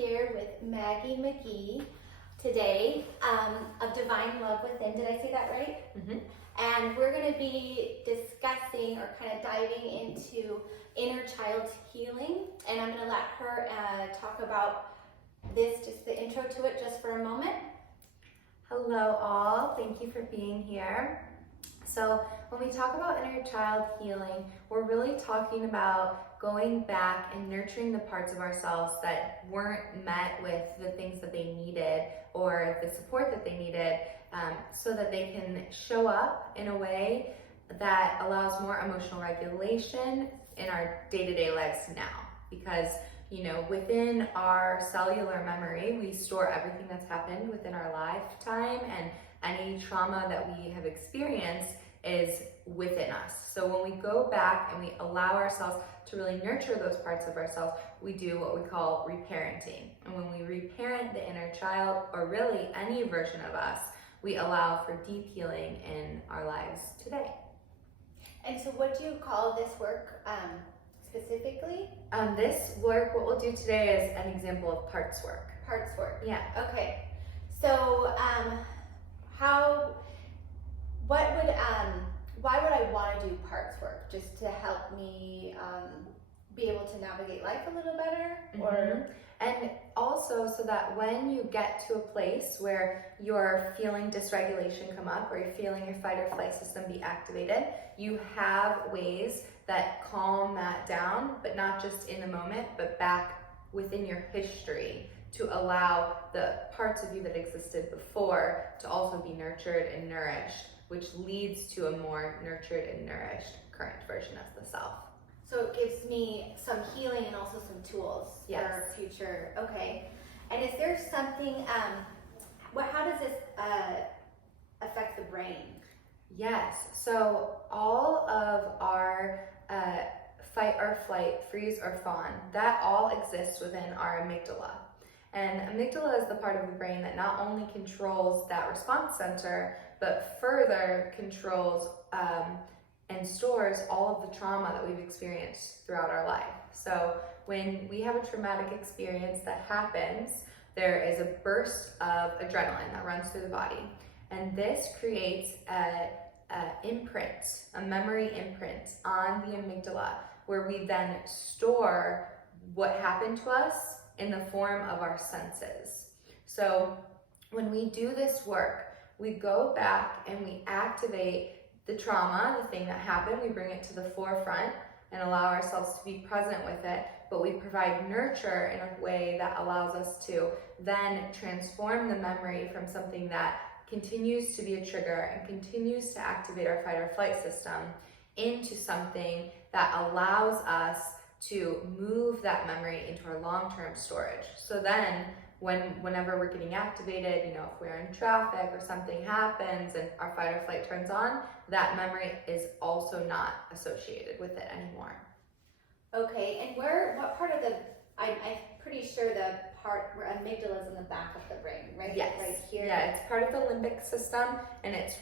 here with Maggie McGee today of Divine Love Within. Did I say that right? Mm-hmm. And we're going to be discussing or kind of diving into inner child healing. And I'm going to let her talk about this, just the intro to it, just for a moment. Hello all, thank you for being here. So when we talk about inner child healing, we're really talking about going back and nurturing the parts of ourselves that weren't met with the things that they needed or the support that they needed, so that they can show up in a way that allows more emotional regulation in our day-to-day lives now. Because within our cellular memory, we store everything that's happened within our lifetime, and any trauma that we have experienced is within us. So when we go back and we allow ourselves to really nurture those parts of ourselves, we do what we call reparenting. And when we reparent the inner child, or really any version of us, we allow for deep healing in our lives today. And so what do you call this work specifically? This work, what we'll do today is an example of parts work. Parts work. Yeah. Okay. So why would I want to do parts work? Just to help me be able to navigate life a little better? Mm-hmm. Or and also so that when you get to a place where you're feeling dysregulation come up, or you're feeling your fight or flight system be activated, you have ways that calm that down, but not just in the moment, but back within your history, to allow the parts of you that existed before to also be nurtured and nourished, which leads to a more nurtured and nourished current version of the self. so it gives me some healing and also some tools Yes. for future. Okay. And is there something, how does this affect the brain? Yes, so all of our fight or flight, freeze or fawn, that all exists within our amygdala. And amygdala is the part of the brain that not only controls that response center, but further controls and stores all of the trauma that we've experienced throughout our life. So when we have a traumatic experience that happens, there is a burst of adrenaline that runs through the body. And this creates a memory imprint on the amygdala, where we then store what happened to us in the form of our senses. So when we do this work, we go back and we activate the trauma, the thing that happened, we bring it to the forefront and allow ourselves to be present with it, but we provide nurture in a way that allows us to then transform the memory from something that continues to be a trigger and continues to activate our fight or flight system into something that allows us to move that memory into our long-term storage. So then whenever we're getting activated, if we're in traffic or something happens and our fight or flight turns on, that memory is also not associated with it anymore. Okay, and what part of I'm pretty sure the part where amygdala is in the back of the brain, right? Yes. Right here. Yeah, it's part of the limbic system, and it's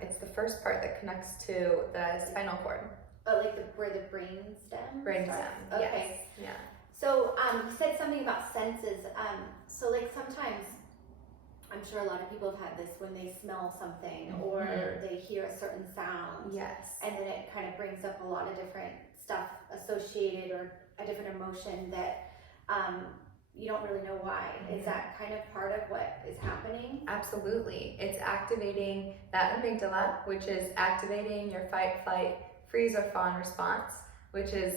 it's the first part that connects to the spinal cord. Oh, like where the brain stem? Brain starts? stem, Okay. yes. Yeah. So you said something about senses. So like sometimes, I'm sure a lot of people have had this when they smell something or they hear a certain sound. Yes. And then it kind of brings up a lot of different stuff associated, or a different emotion that you don't really know why. Is that kind of part of what is happening? Absolutely. It's activating that amygdala, which is activating your fight, flight, freeze or fawn response, which is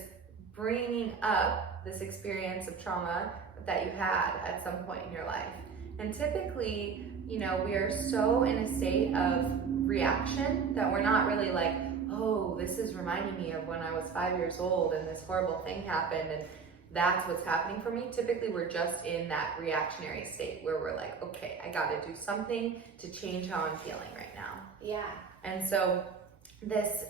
bringing up this experience of trauma that you had at some point in your life. And typically, we are so in a state of reaction that we're not really like, oh, this is reminding me of when I was 5 years old and this horrible thing happened and that's what's happening for me. Typically, we're just in that reactionary state where we're like, okay, I got to do something to change how I'm feeling right now. Yeah. And so this,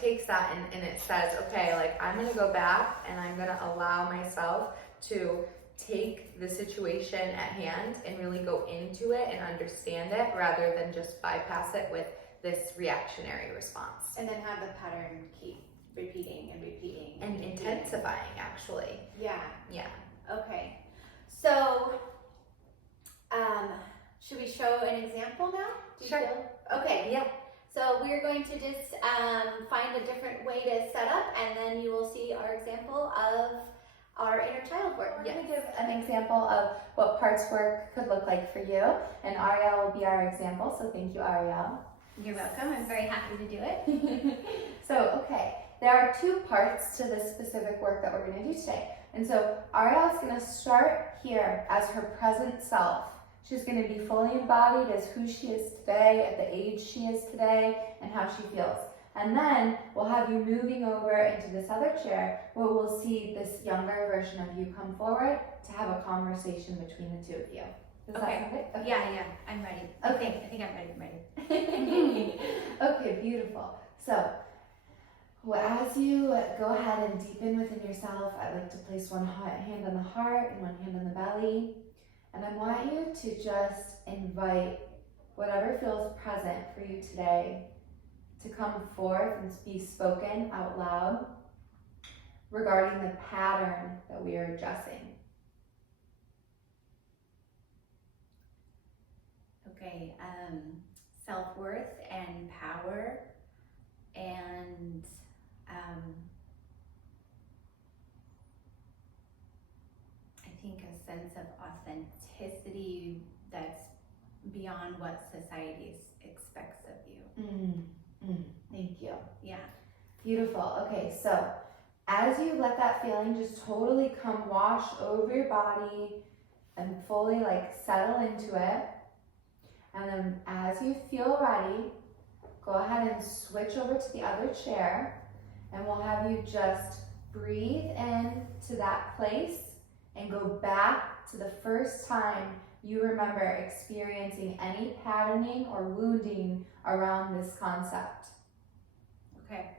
takes that and it says, okay, like I'm going to go back and I'm going to allow myself to take the situation at hand and really go into it and understand it, rather than just bypass it with this reactionary response. And then have the pattern keep repeating and repeating. And intensifying, actually. Yeah. Yeah. Okay. So, should we show an example now? Sure. Okay. Yeah. So we're going to just find a different way to set up, and then you will see our example of our inner child work. We're going to give an example of what parts work could look like for you, and Ariel will be our example, so thank you, Ariel. You're welcome. I'm very happy to do it. So, okay, there are 2 parts to this specific work that we're going to do today. And so Ariel is going to start here as her present self. She's going to be fully embodied as who she is today, at the age she is today, and how she feels. And then we'll have you moving over into this other chair where we'll see this younger version of you come forward to have a conversation between the 2 of you. Does that sound good? Okay. Yeah, I'm ready. Okay. I think I'm ready. Okay, beautiful. So, well, as you go ahead and deepen within yourself, I'd like to place one hand on the heart and one hand on the belly. And I want you to just invite whatever feels present for you today to come forth and be spoken out loud regarding the pattern that we are addressing. Okay, self-worth and power, and I think a sense of authenticity that's beyond what society expects of you. Thank you. Yeah. Beautiful. Okay, so as you let that feeling just totally come wash over your body and fully settle into it, and then as you feel ready, go ahead and switch over to the other chair, and we'll have you just breathe in to that place and go back to the first time you remember experiencing any patterning or wounding around this concept. Okay,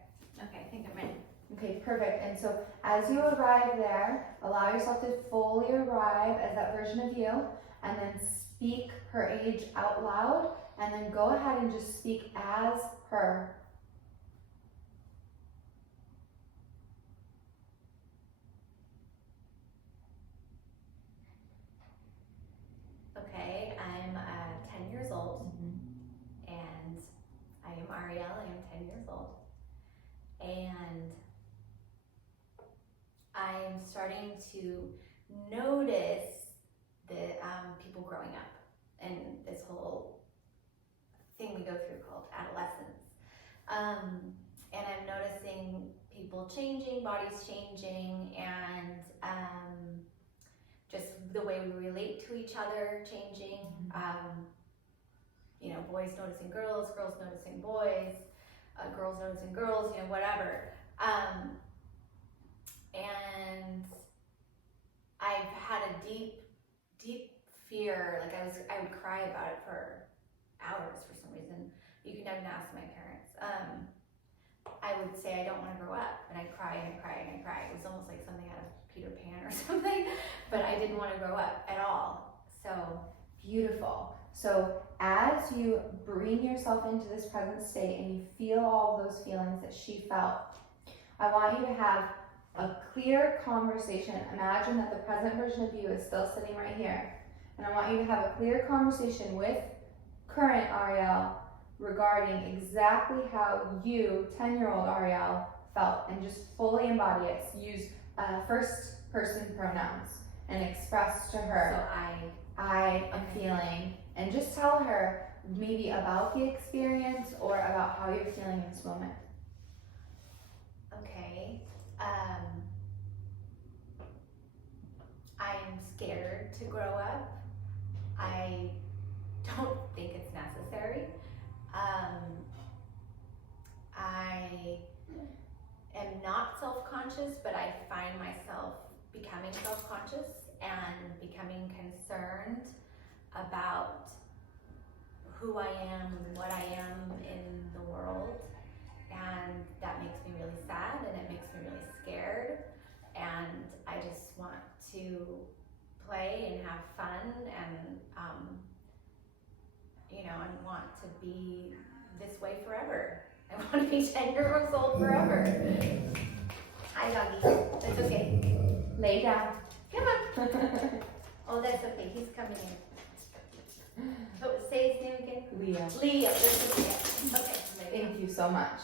I think I'm ready. Okay, perfect. And so as you arrive there, allow yourself to fully arrive as that version of you, and then speak her age out loud, and then go ahead and just speak as her. Okay, I'm 10 years old, and I am Ariel. I am 10 years old, and I'm starting to notice the people growing up and this whole thing we go through called adolescence. And I'm noticing people changing, bodies changing, and just the way we relate to each other changing. Boys noticing girls, girls noticing boys, girls noticing girls, whatever. And I've had a deep fear. I would cry about it for hours for some reason. You can even ask my parents. I would say I don't want to grow up, and I'd cry and cry and cry. It was almost like something out of Peter Pan or something, but I didn't want to grow up at all. So beautiful. So as you bring yourself into this present state and you feel all of those feelings that she felt, I want you to have a clear conversation. Imagine that the present version of you is still sitting right here. And I want you to have a clear conversation with current Ariel regarding exactly how you, 10-year-old Ariel, felt, and just fully embody it. Use first person pronouns and express to her, so I am feeling, and just tell her maybe about the experience or about how you're feeling in this moment. Okay. I'm scared to grow up. I don't think it's necessary. I am not self-conscious, but I find myself becoming self-conscious and becoming concerned about who I am and what I am in the world. And that makes me really sad, and it makes me really scared. And I just want to play and have fun, and and want to be this way forever. I want to be 10 years old forever. Hi, doggy. That's okay. Lay down. Come on. Oh, that's okay. He's coming in. Oh, say his name again. Leo. Leo. There's Leo. Okay. Thank you so much.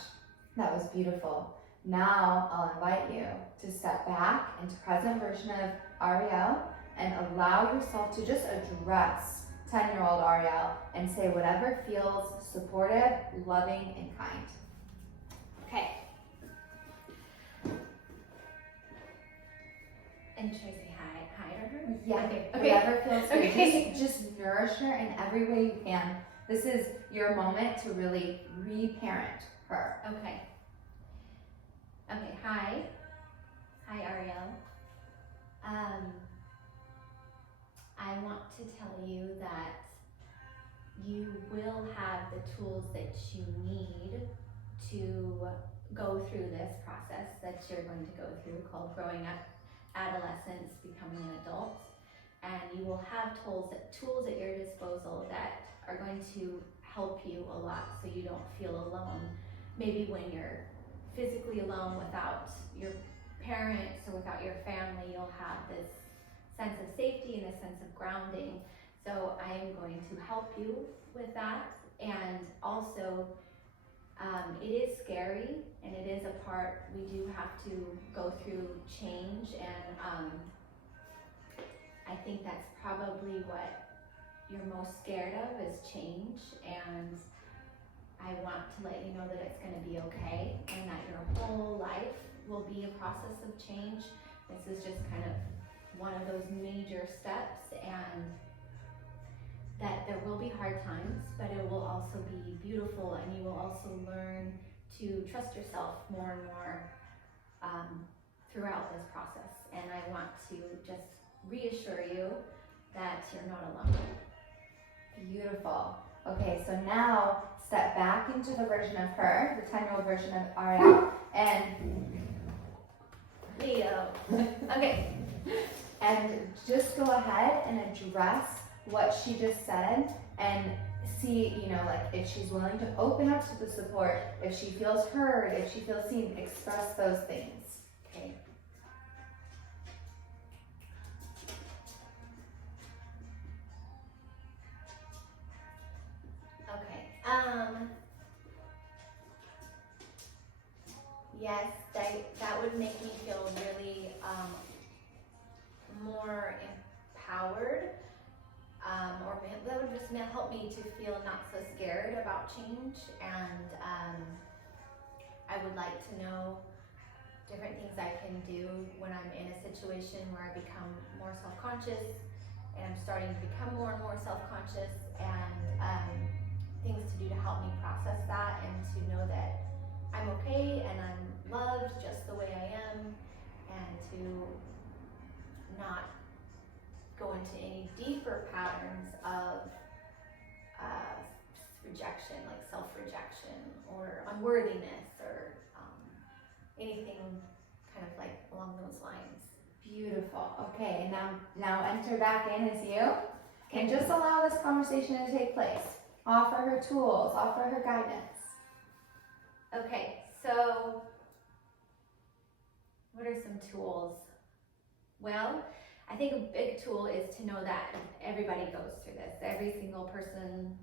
That was beautiful. Now I'll invite you to step back into present version of Ariel and allow yourself to just address 10-year-old Ariel and say whatever feels supportive, loving, and kind. Okay. And should I say hi to her? Yeah, Okay. whatever feels good. Okay. Just nourish her in every way you can. This is your moment to really reparent her. Okay. Okay, hi. Hi, Ariel. I want to tell you that you will have the tools that you need to go through this process that you're going to go through called growing up, adolescence, becoming an adult. And you will have tools at your disposal that are going to help you a lot so you don't feel alone. Maybe when you're physically alone without your parents or without your family, you'll have this sense of safety and a sense of grounding. So I am going to help you with that. And also, it is scary and it is a part, we do have to go through change, and I think that's probably what you're most scared of is change, and I want to let you know that it's going to be okay and that your whole life will be a process of change. This is just kind of one of those major steps, and that there will be hard times, but it will also be beautiful, and you will also learn to trust yourself more and more throughout this process. And I want to just reassure you that you're not alone. Beautiful. Okay, so now step back into the version of her, the 10-year-old version of Ariel, and Leo. Okay. And just go ahead and address what she just said and see, like if she's willing to open up to the support, if she feels heard, if she feels seen, express those things. Okay. Okay. Yes, that would make me feel really more empowered, or that would just help me to feel not so scared about change. And I would like to know different things I can do when I'm in a situation where I become more self-conscious, and I'm starting to become more and more self-conscious, and things to do to help me process that and to know that I'm okay and I'm loved just the way I am, and to not go into any deeper patterns of rejection, like self-rejection or unworthiness or anything kind of like along those lines. Beautiful. Okay, now enter back in as you, and just allow this conversation to take place. Offer her tools, offer her guidance. Okay, so what are some tools? Well, I think a big tool is to know that everybody goes through this. Every single person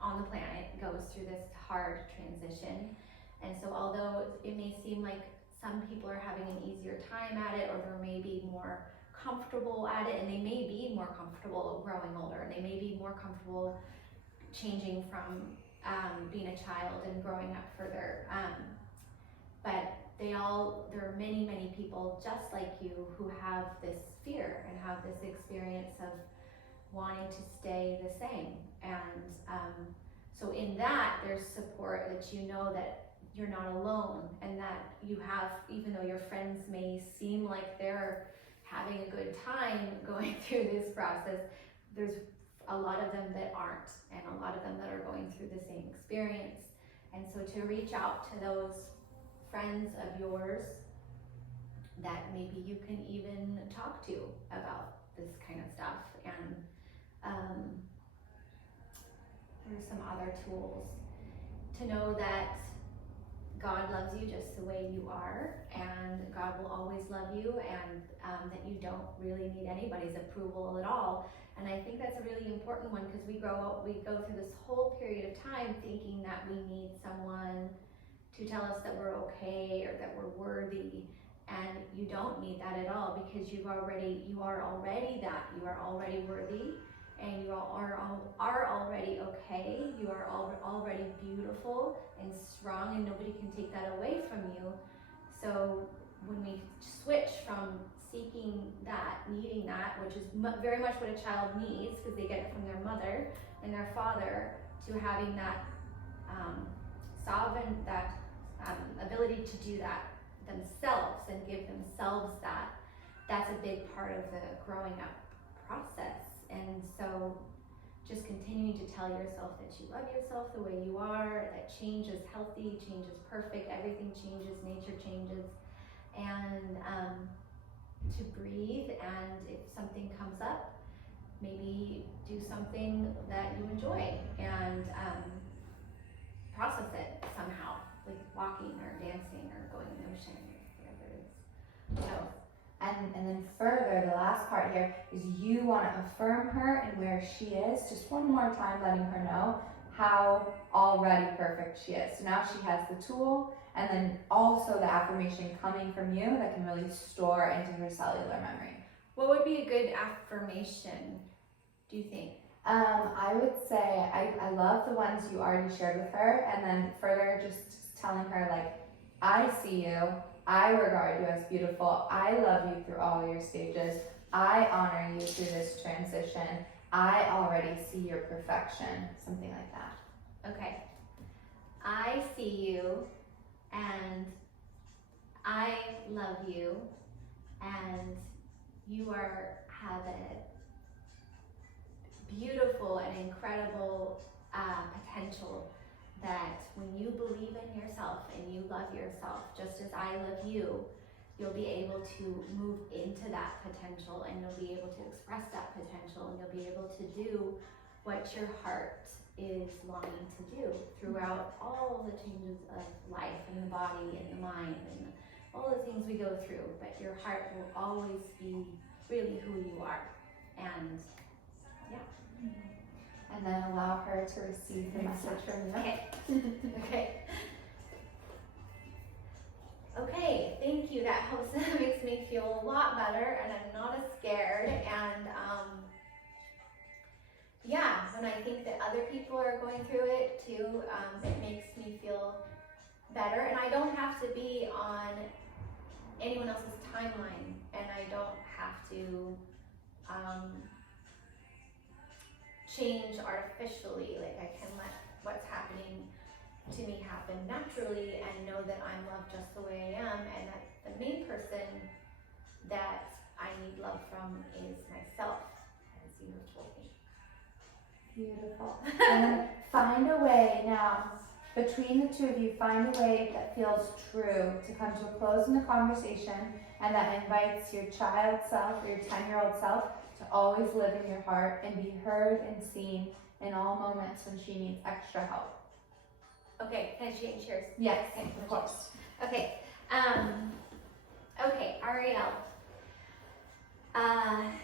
on the planet goes through this hard transition. And so although it may seem like some people are having an easier time at it, or they may be more comfortable at it, and they may be more comfortable growing older, and they may be more comfortable changing from being a child and growing up further. But there are many, many people just like you who have this fear and have this experience of wanting to stay the same. And so in that, there's support that you know that you're not alone, and that you have, even though your friends may seem like they're having a good time going through this process, there's a lot of them that aren't, and a lot of them that are going through the same experience. And so to reach out to those friends of yours that maybe you can even talk to about this kind of stuff. And what are some other tools? To know that God loves you just the way you are, and God will always love you, and that you don't really need anybody's approval at all. And I think that's a really important one, because we go through this whole period of time thinking that we need someone to tell us that we're okay or that we're worthy, and you don't need that at all, because you are already that. You are already worthy, and you are already okay. You are already beautiful and strong, and nobody can take that away from you. So when we switch from seeking that, needing that, which is very much what a child needs, because they get it from their mother and their father, to having that sovereign, that ability to do that themselves and give themselves that's a big part of the growing up process. And so just continuing to tell yourself that you love yourself the way you are, that change is healthy, change is perfect, everything changes, nature changes, and to breathe, and if something comes up, maybe do something that you enjoy, and process it somehow, like walking or dancing or going in the ocean, or whatever it is. So, and then further, the last part here is you want to affirm her and where she is, just one more time, letting her know how already perfect she is. So now she has the tool, and then also the affirmation coming from you that can really store into her cellular memory. What would be a good affirmation, do you think? I would say I love the ones you already shared with her, and then further just telling her, like, I see you, I regard you as beautiful, I love you through all your stages, I honor you through this transition, I already see your perfection, something like that. Okay. I see you, and I love you, and you have a beautiful and incredible potential, that when you believe in yourself and you love yourself just as I love you, you'll be able to move into that potential, and you'll be able to express that potential, and you'll be able to do what your heart is longing to do throughout all the changes of life, and the body and the mind and all the things we go through. But your heart will always be really who you are. And yeah. And then allow her to receive the message from you. Okay. Okay. Okay, thank you. That helps. Makes me feel a lot better, and I'm not as scared. And yeah, when I think that other people are going through it too, it makes me feel better. And I don't have to be on anyone else's timeline, and I don't have to change artificially. Like, I can let what's happening to me happen naturally, and know that I'm loved just the way I am, and that the main person that I need love from is myself, as you have told me. Beautiful. And then find a way now, between the two of you, find a way that feels true to come to a close in the conversation, and that invites your child self, or your 10-year-old self, to always live in your heart and be heard and seen in all moments when she needs extra help. Okay, can I change yours? Yes, Okay, of course. Okay, okay, Ariel. I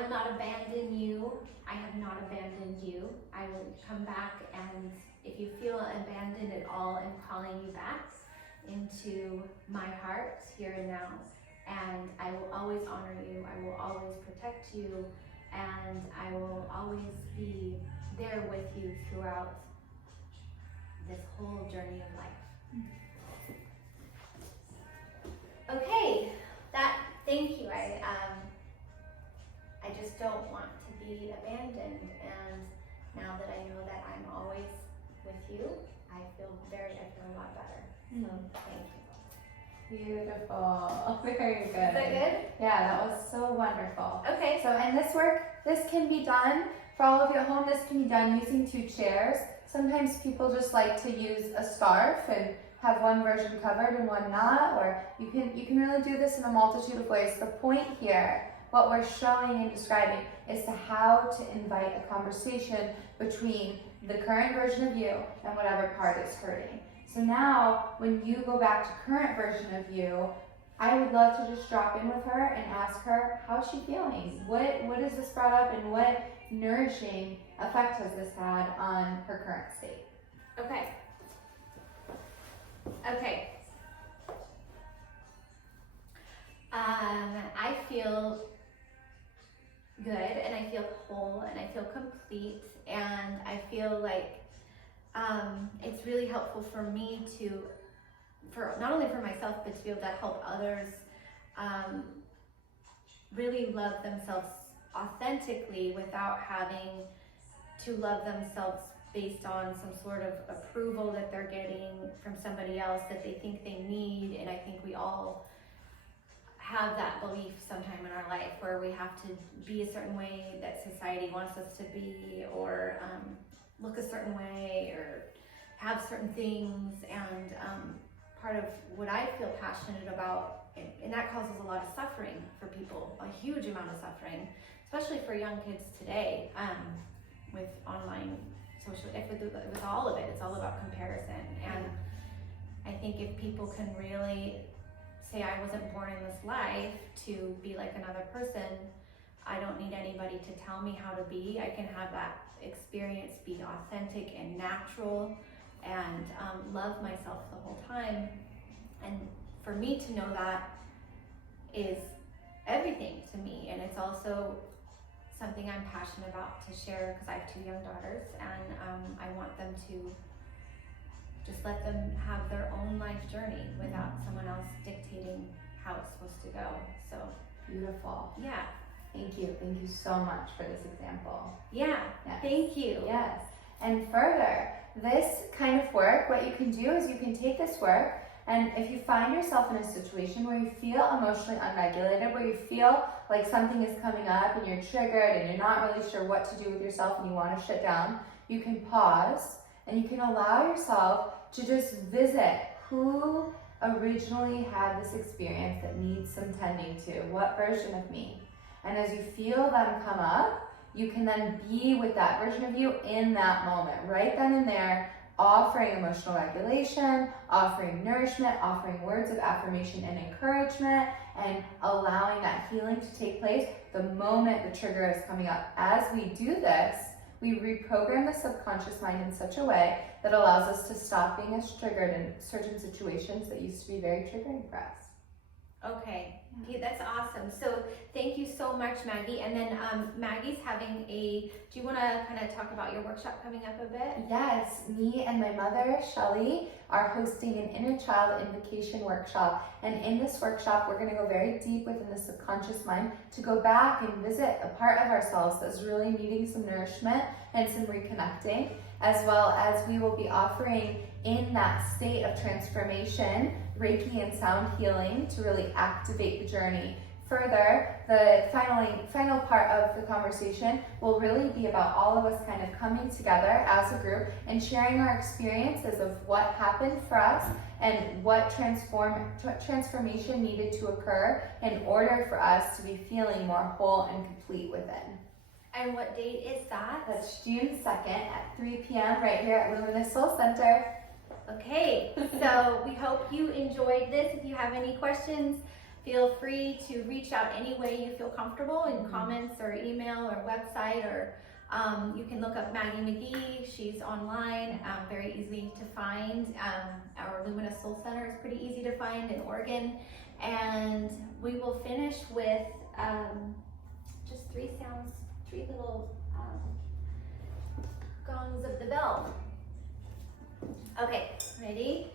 will not abandon you. I have not abandoned you. I will come back, and if you feel abandoned at all, I'm calling you back into my heart here and now. And I will always honor you. I will always protect you, and I will always be there with you throughout this whole journey of life. Okay, thank you. I just don't want to be abandoned, and now that I know that I'm always with you, I feel a lot better. So thank you. Beautiful. Very good. Is that good? Yeah, that was so wonderful. Okay. So, and this can be done, for all of you at home, this can be done using 2 chairs. Sometimes people just like to use a scarf and have one version covered and one not, or you can really do this in a multitude of ways. The point here, what we're showing and describing, is to how to invite a conversation between the current version of you and whatever part is hurting. So now, when you go back to current version of you, I would love to just drop in with her and ask her, how's she feeling? What has this brought up, and what nourishing effect has this had on her current state? Okay. Okay. I feel good, and I feel whole, and I feel complete, and I feel like it's really helpful for me for not only for myself, but to be able to help others really love themselves authentically without having to love themselves based on some sort of approval that they're getting from somebody else that they think they need. And I think we all have that belief sometime in our life where we have to be a certain way that society wants us to be, or look a certain way, or have certain things. And part of what I feel passionate about, and that causes a lot of suffering for people, a huge amount of suffering, especially for young kids today, with online social, with all of it, it's all about comparison. And I think if people can really say, I wasn't born in this life to be like another person, I don't need anybody to tell me how to be. I can have that experience be authentic and natural, and love myself the whole time. And for me to know that is everything to me, and it's also something I'm passionate about to share, because I have 2 young daughters, and I want them to just let them have their own life journey without someone else dictating how it's supposed to go. So Beautiful. yeah. Thank you so much for this example. Yeah, Yes. Thank you. Yes. And further, this kind of work, what you can do is you can take this work, and if you find yourself in a situation where you feel emotionally unregulated, where you feel like something is coming up and you're triggered and you're not really sure what to do with yourself and you want to shut down, you can pause and you can allow yourself to just visit who originally had this experience that needs some tending to. What version of me? And as you feel them come up, you can then be with that version of you in that moment, right then and there, offering emotional regulation, offering nourishment, offering words of affirmation and encouragement, and allowing that healing to take place the moment the trigger is coming up. As we do this, we reprogram the subconscious mind in such a way that allows us to stop being as triggered in certain situations that used to be very triggering for us. Okay, that's awesome. So thank you so much, Maggie. And then Maggie's having do you want to kind of talk about your workshop coming up a bit? Yes, me and my mother, Shelly, are hosting an inner child invocation workshop. And in this workshop, we're going to go very deep within the subconscious mind to go back and visit a part of ourselves that's really needing some nourishment and some reconnecting, as well as we will be offering in that state of transformation, Reiki and sound healing to really activate the journey. Further, the final part of the conversation will really be about all of us kind of coming together as a group and sharing our experiences of what happened for us and what transformation needed to occur in order for us to be feeling more whole and complete within. And what date is that? That's June 2nd at 3 p.m. right here at Luminous Soul Center. Okay, so we hope you enjoyed this. If you have any questions, feel free to reach out any way you feel comfortable in comments or email or website, or you can look up Maggie McGee. She's online, very easy to find. Our Luminous Soul Center is pretty easy to find in Oregon. And we will finish with just 3 sounds, 3 little gongs of the bell. Okay, ready?